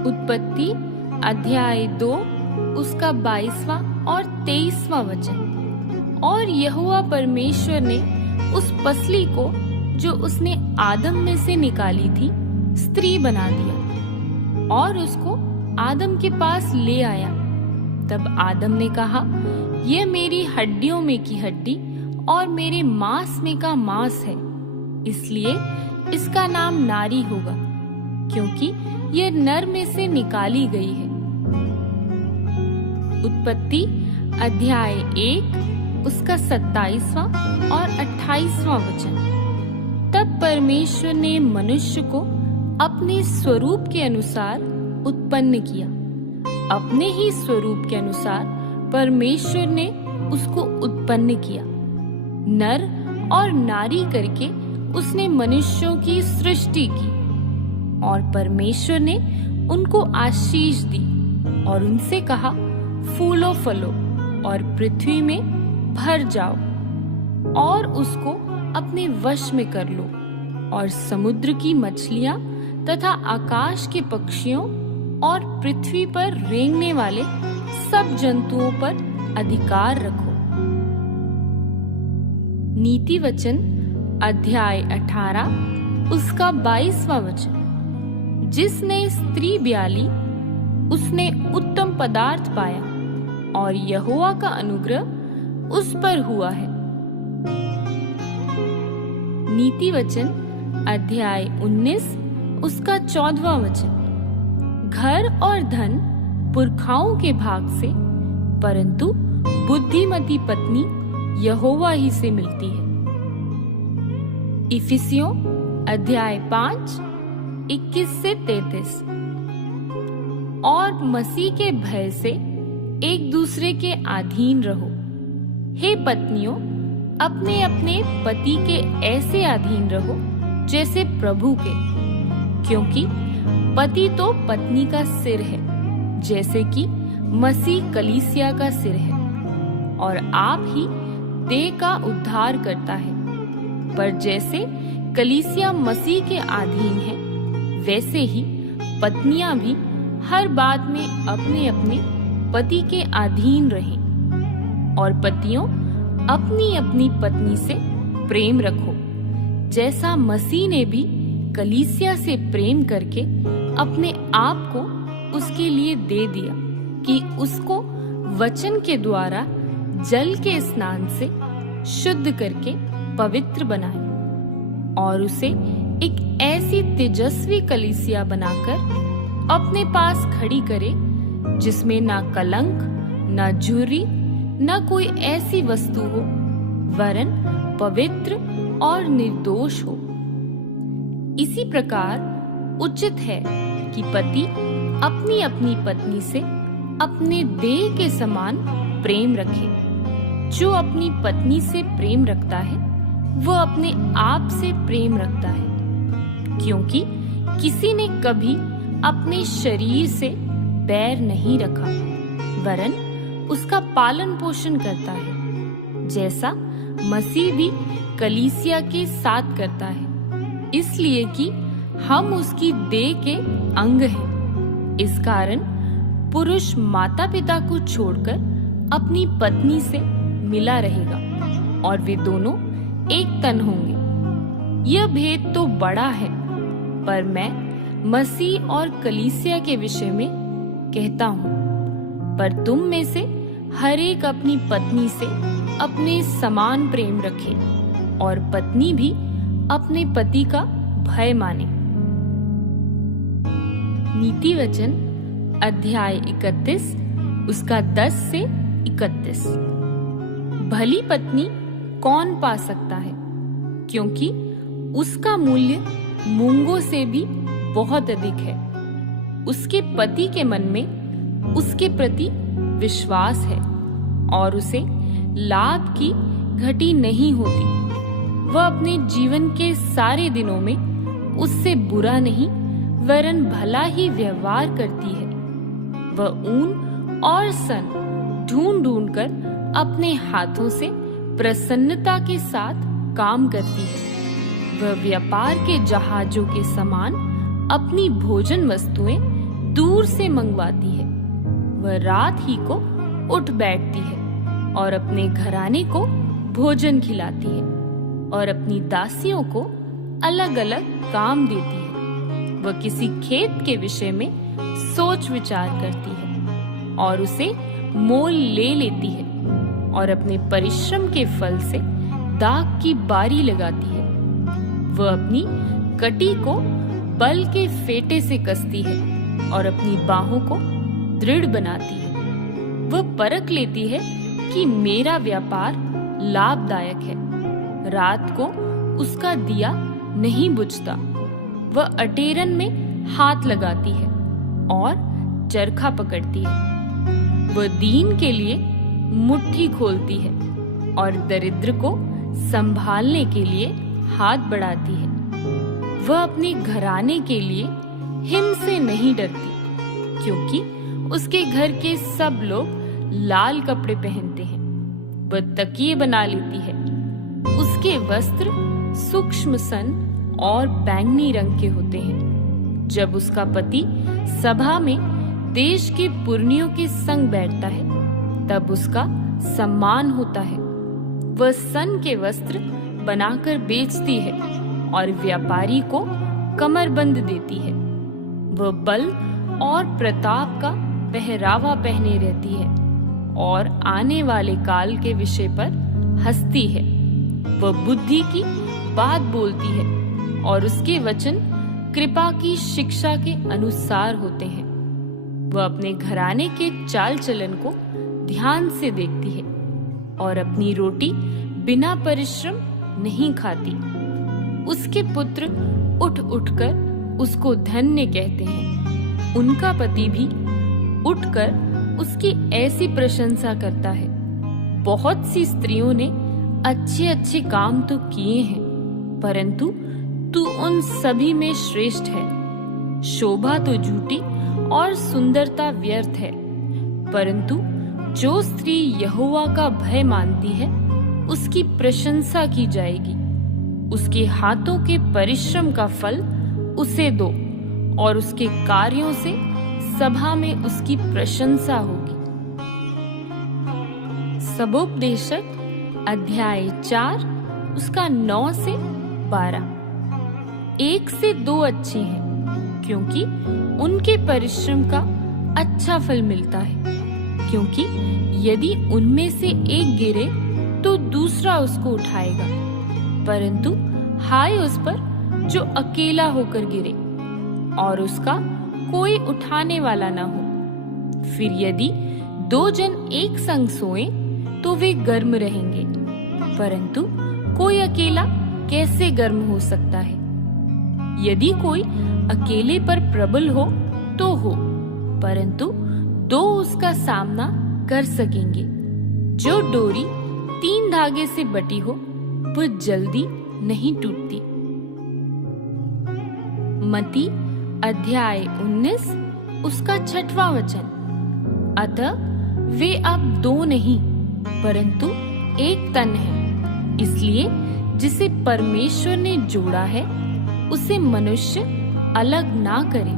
उत्पत्ति अध्याय 2 उसका 22वां और 23वां वचन। और यहोवा परमेश्वर ने उस पसली को जो उसने आदम में से निकाली थी स्त्री बना दिया और उसको आदम के पास ले आया। तब आदम ने कहा, यह मेरी हड्डियों में की हड्डी और मेरे मांस में का मांस है, इसलिए इसका नाम नारी होगा, क्योंकि यह नर में से निकाली गई है। उत्पत्ति अध्याय 1 उसका 27वां और 28वां वचन। तब परमेश्वर ने मनुष्य को अपने स्वरूप के अनुसार उत्पन्न किया, अपने ही स्वरूप के अनुसार परमेश्वर ने उसको उत्पन्न किया, नर और नारी करके उसने मनुष्यों की सृष्टि की। और परमेश्वर ने उनको आशीष दी और उनसे कहा, फूलो फलो और पृथ्वी में भर जाओ और उसको अपने वश में कर लो और समुद्र की मछलियां तथा आकाश के पक्षियों और पृथ्वी पर रेंगने वाले सब जंतुओं पर अधिकार रखो। नीति वचन अध्याय 18 उसका 22वां वचन। जिसने स्त्री ब्याली उसने उत्तम पदार्थ पाया और यहोवा का अनुग्रह उस पर हुआ है। नीति वचन अध्याय 19 उसका 14वां वचन। घर और धन पुरखाओं के भाग से, परंतु बुद्धिमती पत्नी यहोवा ही से मिलती है। इफिसियों अध्याय 5 21 से 33। और मसीह के भय से एक दूसरे के अधीन रहो। हे पत्नियों, अपने अपने पति के ऐसे अधीन रहो जैसे प्रभु के, क्योंकि पति तो पत्नी का सिर है, जैसे कि मसीह कलीसिया का सिर है, और आप ही देह का उद्धार करता है। पर जैसे कलीसिया मसीह के अधीन है, वैसे ही पत्नियां भी हर बात में अपने अपने पति के अधीन रहें। और पतियों, अपनी अपनी पत्नी से प्रेम रखो, जैसा मसीह ने भी कलीसिया से प्रेम करके अपने आप को उसके लिए दे दिया, कि उसको वचन के द्वारा जल के स्नान से शुद्ध करके पवित्र बनाए और उसे एक ऐसी तेजस्वी कलीसिया बनाकर अपने पास खड़ी करे, जिसमें ना कलंक, ना झुर्री, ना कोई ऐसी वस्तु हो, वरन पवित्र और निर्दोष हो। इसी प्रकार उचित है कि पति अपनी अपनी पत्नी से अपने देह के समान प्रेम रखे। जो अपनी पत्नी से प्रेम रखता है, वह अपने आप से प्रेम रखता है, क्योंकि किसी ने कभी अपने शरीर से बैर नहीं रखा, वरन उसका पालन पोषण करता है, जैसा मसीह भी कलीसिया के साथ करता है, इसलिए कि हम उसकी देह के अंग हैं। इस कारण पुरुष माता पिता को छोड़कर अपनी पत्नी से मिला रहेगा और वे दोनों एक तन होंगे। यह भेद तो बड़ा है, पर मैं मसीह और कलीसिया के विषय में कहता हूँ। पर तुम में से हर एक अपनी पत्नी से अपने समान प्रेम रखे और पत्नी भी अपने पति का भय माने। नीति वचन अध्याय 31 उसका 10 से 31। भली पत्नी कौन पा सकता है, क्योंकि उसका मूल्य मूंगों से भी बहुत अधिक है। उसके पति के मन में उसके प्रति विश्वास है और उसे लाभ की घटी नहीं होती। वह अपने जीवन के सारे दिनों में उससे बुरा नहीं वरन भला ही व्यवहार करती है। वह ऊन और सन ढूंढ ढूंढ कर अपने हाथों से प्रसन्नता के साथ काम करती है। वह व्यापार के जहाजों के समान अपनी भोजन वस्तुएं दूर से मंगवाती है। वह रात ही को उठ बैठती है और अपने घराने को भोजन खिलाती है और अपनी दासियों को अलग अलग काम देती है। वह किसी खेत के विषय में सोच विचार करती है और उसे मोल ले लेती है और अपने परिश्रम के फल से दाख की बारी लगाती है। वह अपनी कटी को बल के फेटे से कसती है और अपनी बाहों को दृढ़ बनाती है। वह परख लेती है कि मेरा व्यापार लाभदायक है। रात को उसका दिया नहीं बुझता। वह अटेरन में हाथ लगाती है और चरखा पकड़ती है। वह दीन के लिए मुट्ठी खोलती है और दरिद्र को संभालने के लिए हाथ बढ़ाती है। वह अपने घराने के लिए हिम से नहीं डरती, क्योंकि उसके घर के सब लोग लाल कपड़े पहनते हैं। वह तकिए बना लेती है। उसके वस्त्र सूक्ष्म सन और बैंगनी रंग के होते हैं। जब उसका पति सभा में देश के पुरनियों के संग बैठता है, तब उसका सम्मान होता है। वह सन के वस्त्र बनाकर बेचती है और व्यापारी को कमरबंद देती है। वह बल और प्रताप का पहरावा पहने रहती है और आने वाले काल के विषय पर हंसती है। वह बुद्धि की बात बोलती है और उसके वचन कृपा की शिक्षा के अनुसार होते हैं। वह अपने घराने के चाल चलन को ध्यान से देखती है और अपनी रोटी बिना परिश्रम नहीं खाती। उसके पुत्र उठ उठकर उसको धन्य कहते हैं। उनका पति भी उठकर उसकी ऐसी प्रशंसा करता है। बहुत सी स्त्रियों ने अच्छे अच्छे काम तो किए हैं, परंतु तू उन सभी में श्रेष्ठ है। शोभा तो झूठी और सुंदरता व्यर्थ है, परंतु जो स्त्री यहोवा का भय मानती है उसकी प्रशंसा की जाएगी। उसके हाथों के परिश्रम का फल उसे दो और उसके कार्यों से सभा में उसकी प्रशंसा होगी। सबोपदेशक अध्याय 4 उसका 9 से 12। 1 से 2 अच्छे हैं, क्योंकि उनके परिश्रम का अच्छा फल मिलता है। क्योंकि यदि उनमें से एक गिरे तो दूसरा उसको उठाएगा, परंतु हाय उस पर जो अकेला होकर गिरे और उसका कोई उठाने वाला ना हो। फिर यदि 2 जन एक संग सोएं तो वे गर्म रहेंगे, परंतु कोई अकेला कैसे गर्म हो सकता है। यदि कोई अकेले पर प्रबल हो तो हो, परंतु 2 उसका सामना कर सकेंगे। जो डोरी 3 धागे से बटी हो वह जल्दी नहीं टूटती। मत्ती अध्याय 19 उसका 6वां वचन। अतः वे अब 2 नहीं परंतु एक तन है। इसलिए जिसे परमेश्वर ने जोड़ा है उसे मनुष्य अलग ना करे।